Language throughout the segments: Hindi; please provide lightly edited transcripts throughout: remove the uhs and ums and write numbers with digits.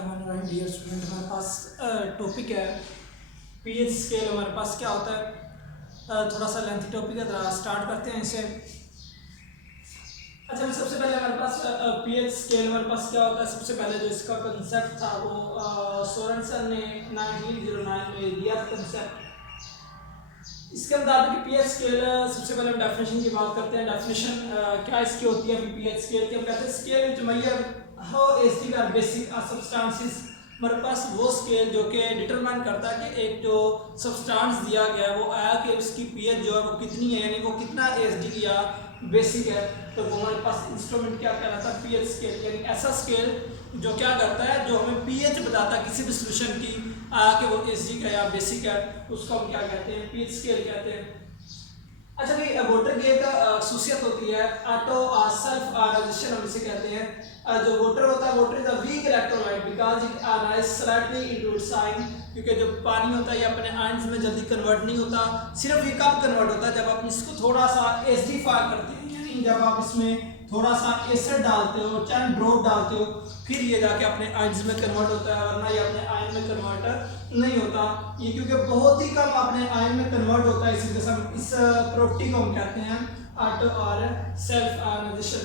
डियर स्टूडेंट, हमारे पास टॉपिक है पीएच स्केल। हमारे पास क्या होता है, थोड़ा सा लेंथी टॉपिक है, जरा स्टार्ट करते हैं इसे। अच्छा, सबसे पहले हमारे पास पीएच स्केल हमारे पास क्या होता है। सबसे पहले जो इसका कंसेप्ट था वो सोरेनसन ने 1909 में दिया था कंसेप्ट। इसके मुताबिक पीएच स्केल, सबसे पहले हम डेफिनेशन की बात करते हैं। डेफिनेशन क्या इसकी होती है पीएच स्केल की। हम कहते हैं scale which major how acidic और बेसिक सब्सटेंसेस। हमारे पास वो स्केल जो कि डिटरमाइन करता है कि एक जो सब्सटेंस दिया गया है वो आया कि उसकी पीएच जो है वो कितनी है, यानी वो कितना एसिडिक या बेसिक है। तो वो हमारे पास इंस्ट्रूमेंट क्या कहलाता है, पीएच स्केल। यानी ऐसा स्केल जो क्या करता है, जो हमें पीएच बताता है किसी भी सॉल्यूशन की कि वो एसिडिक है या बेसिक है, उसको हम क्या कहते हैं, पीएच स्केल कहते हैं। अच्छा भाई, वाटर की एक खासियत होती है ऑटो सेल्फ आयनाइजेशन, हम इसे कहते हैं। जो वाटर होता है, water is a weak electrolyte because it ionize slightly into its ion. क्योंकि जो पानी होता है ये अपने आयंस में जल्दी कन्वर्ट नहीं होता। सिर्फ ये कब कन्वर्ट होता है, जब आप इसको थोड़ा सा एसिडिफाई करते हैं, यानी जब आप इसमें थोड़ा सा एसिड डालते हो, चाहे ड्रॉप डालते हो, फिर ये जाके अपने आयंस में कन्वर्ट होता है, वरना ये अपने आयन में कन्वर्ट नहीं होता। ये क्योंकि बहुत ही कम अपने आयन में कन्वर्ट होता है, इसी वजह से हम इस प्रॉपर्टी को हम कहते हैं ऑटो और सेल्फ आयनाइजेशन।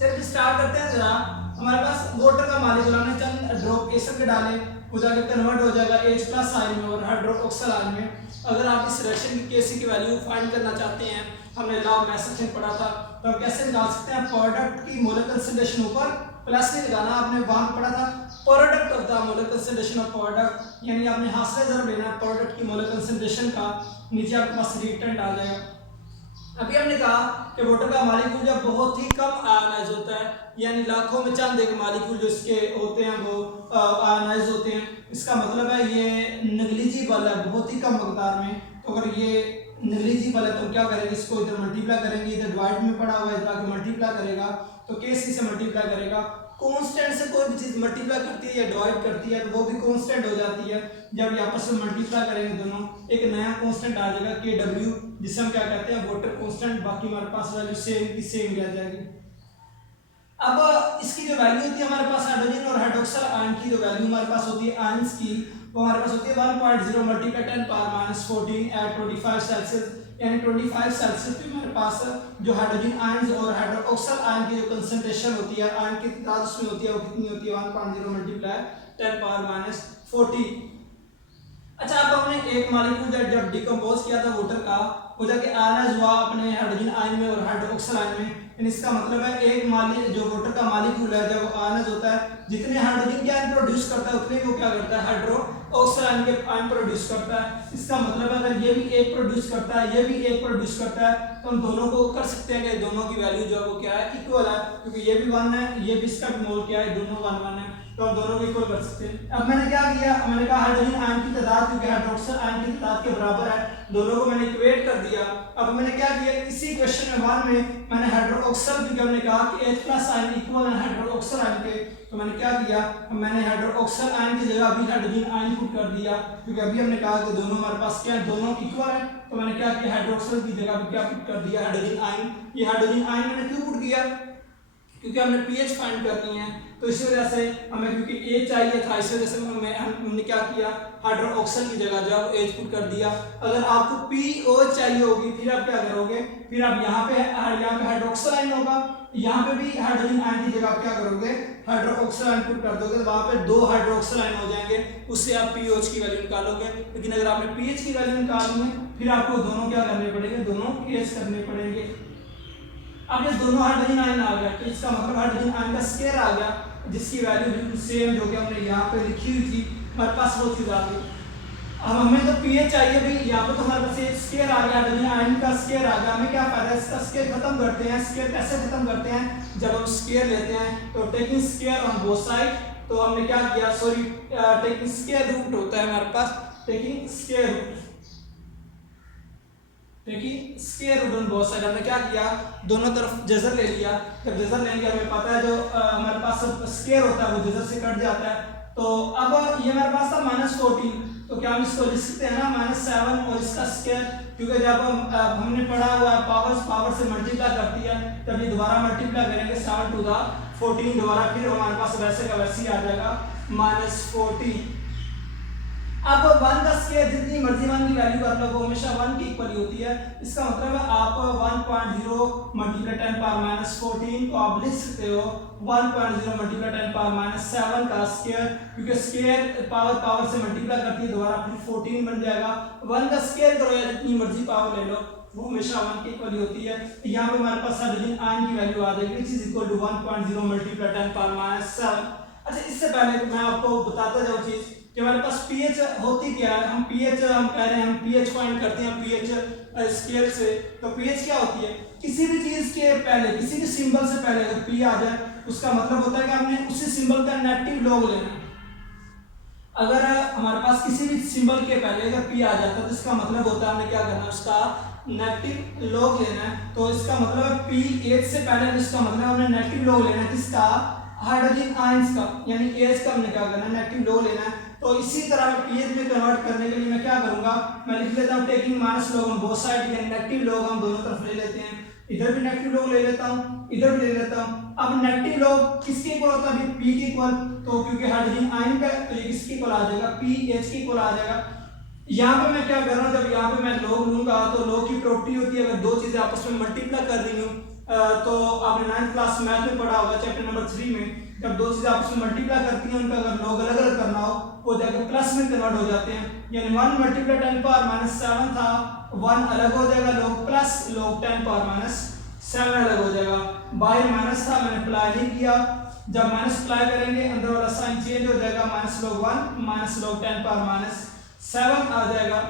चलिए स्टार्ट करते हैं जरा। हमारे पास वाटर का मॉलिक्यूल, हमने चंद ड्रॉप एसिड के डाले, वो जाके कन्वर्ट हो जाएगा H+ आयन में और हाइड्रोक्सिल आयन में। अगर आप इस रिएक्शन की Kc की वैल्यू फाइंड करना चाहते हैं, हमने लॉ ऑफ मैसेज में पढ़ा था, तो हम कैसे निकाल सकते हैं। प्रोडक्ट की मोलर कंसंट्रेशन ऊपर प्लस नहीं लगाना, आपने वहां पढ़ा था product of the molar concentration of product, यानी आपने हासिल ज़रूर लेना है प्रोडक्ट की मोलर कंसंट्रेशन का, नीचे आपके पास रिएक्टेंट आ जाएगा। अभी हमने कहा कि वाटर का मॉलिक्यूल जब बहुत ही कम आयनाइज होता है, यानी लाखों में चंद एक मॉलिक्यूल जो इसके होते हैं वो आयनाइज होते हैं, इसका मतलब है ये नेग्लिजिबल है, बहुत ही कम मकदार में। तो अगर ये नेग्लिजिबल है तो क्या करेंगे, इसको इधर मल्टीप्लाई करेंगे, इधर डिवाइड में पड़ा हुआ है, इधर आके मल्टीप्लाई करेगा, तो Kc से मल्टीप्लाई करेगा। कांस्टेंट से कोई भी चीज मल्टीप्लाई करती है या डिवाइड करती है तो वो भी कांस्टेंट हो जाती है। जब ये आपस में मल्टीप्लाई करेंगे दोनों, एक नया कांस्टेंट आ जाएगा Kw, जिसे हम क्या कहते हैं, वाटर कांस्टेंट। बाकी हमारे पास वैल्यू सेम की सेम रह जाएगी। अब इसकी जो वैल्यू होती है हमारे पास हाइड्रोजन और हाइड्रोक्सिल आयन की जो वैल्यू हमारे पास होती है आयंस की, वो हमारे पास होती है 1.0 मल्टीप्लाई 10⁻⁴ एट 25 सेल्सियस, यानी 25 सेल्सियस पे हमारे पास जो हाइड्रोजन आयंस और हाइड्रोक्सिल आयन की जो कंसंट्रेशन होती है, आयन की तादाद उसमें होती है, वो कितनी होती है, 1.0 मल्टीप्लाई 10⁻⁴। अच्छा, अब हमने एक मॉलिक्यूल जब डिकम्पोज किया था वाटर का, वो जाके आयनाइज हुआ अपने हाइड्रोजन आयन में और हाइड्रोक्सिल आयन में। इसका मतलब है एक जो वाटर का मॉलिक्यूल है जब आयनाइज होता है, जितने हाइड्रोजन के आयन प्रोड्यूस करता है उतने वो क्या करता है, हाइड्रोक्सिल आयन के आयन प्रोड्यूस करता है। इसका मतलब है अगर ये भी एक प्रोड्यूस करता है, ये भी एक प्रोड्यूस करता है, तो हम दोनों को कर सकते हैं कि दोनों की वैल्यू जो है वो क्या है, इक्वल है, क्योंकि ये भी 1 है, ये भी इसका मोल क्या है, दोनों 1 है, तो हम दोनों को इक्वल कर सकते हैं। अब मैंने क्या किया, मैंने कहा हाइड्रोजन आयन की तादाद क्योंकि हाइड्रोक्सिल आयन की तादाद के बराबर है, दोनों को मैंने इक्वेट कर दिया। अब मैंने क्या किया, इसी क्वेश्चन में 1 में मैंने हाइड्रोक्सिल, क्योंकि हमने कहा कि H+ आयन इक्वल है हाइड्रोक्सिल आयन के, तो मैंने क्या किया, मैंने हाइड्रोक्सिल आयन की जगह अभी हाइड्रोजन आयन पुट कर दिया, क्योंकि अभी हमने कहा कि दोनों हमारे पास क्या है, दोनों इक्वल है। तो मैंने क्या किया, हाइड्रोक्सिल की जगह भी क्या पुट कर दिया, हाइड्रोजन आयन। ये हाइड्रोजन आयन मैंने क्यों पुट किया, क्योंकि हमने पीएच फाइंड करनी है, तो इसी वजह से हमें, क्योंकि ए चाहिए था, इस वजह से हमने क्या किया, हाइड्रोक्सिल की जगह जो है एच पुट कर दिया। अगर आपको पीओ चाहिए होगी, फिर आप क्या करोगे, फिर आप यहाँ पे हाइड्रोक्सिल आयन होगा, यहाँ पे भी हाइड्रोजन आयन की जगह आप क्या करोगे, हाइड्रोक्सिल आयन पुट कर दोगे, तो वहाँ पे 2 हाइड्रोक्सिल आयन हो जाएंगे, उससे आप पीओच की वैल्यू निकालोगे। लेकिन अगर आपने पीएच की वैल्यू निकालनी है, फिर आपको दोनों क्या करने पड़ेंगे, दोनों केस करने पड़ेंगे। अब ये दोनों हाइड्रोजन आयन आ गया, तो इसका मतलब हाइड्रोजन आयन का स्केयर आ गया, जिसकी वैल्यू बिल्कुल सेम जो कि हमने यहाँ पे लिखी हुई थी, हमारे पास वो चीज आ गई। अब हमें तो पीएच चाहिए भी, यहाँ पे तो हमारे पास एक स्केयर आ गया, हाइड्रोजन आयन का स्केयर आ गया। हमें क्या फायदा है, इसका स्केयर खत्म करते हैं। स्केयर कैसे खत्म करते हैं, जब हम स्केयर लेते हैं तो taking square on both side, तो हमने क्या किया, सॉरी टेकिंग स्केयर रूट होता है हमारे पास, टेकिंग स्केयर रूट, देखिए square root on both side, हमने क्या किया, दोनों तरफ जजर ले लिया। जब जजर लेंगे हमें पता है जो हमारे पास स्क्वायर होता है वो जजर से कट जाता है। तो अब ये हमारे पास था -14, तो क्या हम इसको लिख सकते हैं ना -7 और इसका स्क्वायर, क्योंकि जब हमने पढ़ा हुआ है पावर से मल्टीप्लाई करती है, तब ये दोबारा मल्टीप्लाई करेंगे 7 to the 14 दोबारा, फिर हमारे पास वैसे का वैसे ही आ जाएगा। माइनस 14। अब 1 का स्क्वायर जितनी मर्जी 1 की वैल्यू कर लो वो हमेशा 1 की इक्वल ही होती है। इसका मतलब है आप 1.0 मल्टीप्लाई 10 पावर माइनस 14 को आप लिख सकते हो 1.0 मल्टीप्लाई 10 पावर माइनस 7 का स्क्वायर, क्योंकि स्क्वायर पावर पावर से मल्टीप्लाई करती है दोबारा फिर 14 बन जाएगा। 1 का स्क्वायर करो या जितनी मर्जी पावर ले लो वो हमेशा 1 की इक्वल ही होती है। यहाँ पे हमारे पास हाइड्रोजन आयन की वैल्यू आ जाएगी which is equal to 1.0 multiply 10 power minus 7। अच्छा, इससे पहले मैं आपको बताता जाऊँ चीज कि हमारे पास पीएच होती क्या है। हम पीएच हम कह रहे हैं हम पीएच फाइंड करते हैं पीएच स्केल से। तो पीएच क्या होती है, किसी भी चीज के पहले किसी भी सिंबल से पहले अगर पी आ जाए उसका मतलब होता है कि हमने उसी सिंबल का नेगेटिव लॉग लेना है। अगर हमारे पास किसी भी सिंबल के पहले अगर पी आ जाता है तो इसका मतलब होता है हमने क्या करना है, उसका नेगेटिव लॉग लेना है। तो इसका मतलब पी एच से पहले इसका मतलब हमने नेगेटिव लॉग लेना है किसका, हाइड्रोजन आयंस का, यानी एच का हमने क्या करना है, नेगेटिव लॉग लेना है। तो इसी तरह मैं पीएच में कन्वर्ट करने के लिए मैं क्या करूंगा, मैं लिख लेता हूं taking minus log on both side, यानी नेगेटिव लॉग हम दोनों तरफ ले लेते हैं। इधर भी नेगेटिव लॉग ले लेता हूं, इधर भी ले लेता हूं। अब नेगेटिव लॉग किसके इक्वल होता है, पी के इक्वल, तो क्योंकि हाइड्रोजन आयन का तो ये किसके इक्वल आ जाएगा, पीएच के इक्वल आ जाएगा। यहाँ पे मैं क्या कर रहा हूँ, जब यहाँ पे मैं लॉग लूंगा तो लॉग की प्रॉपर्टी होती है अगर दो चीजें आपस में मल्टीप्लाई कर रही हूँ, तो आपने 9th क्लास मैथ में पढ़ा होगा चैप्टर नंबर 3 में, जब दो चीजें आपस में मल्टीप्लाई करती हैं उनका अगर लॉग अलग अलग करना हो वो जाकर प्लस में कन्वर्ट हो जाते हैं। यानी 1 मल्टीप्लाई 10 पावर माइनस 7 था, 1 अलग हो जाएगा log plus log 10 power minus 7 अलग हो जाएगा। बाहर माइनस था मैंने अप्लाई नहीं किया, जब माइनस अप्लाई करेंगे अंदर वाला साइन चेंज हो जाएगा, minus log 1 minus log 10 power minus 7 आ जाएगा।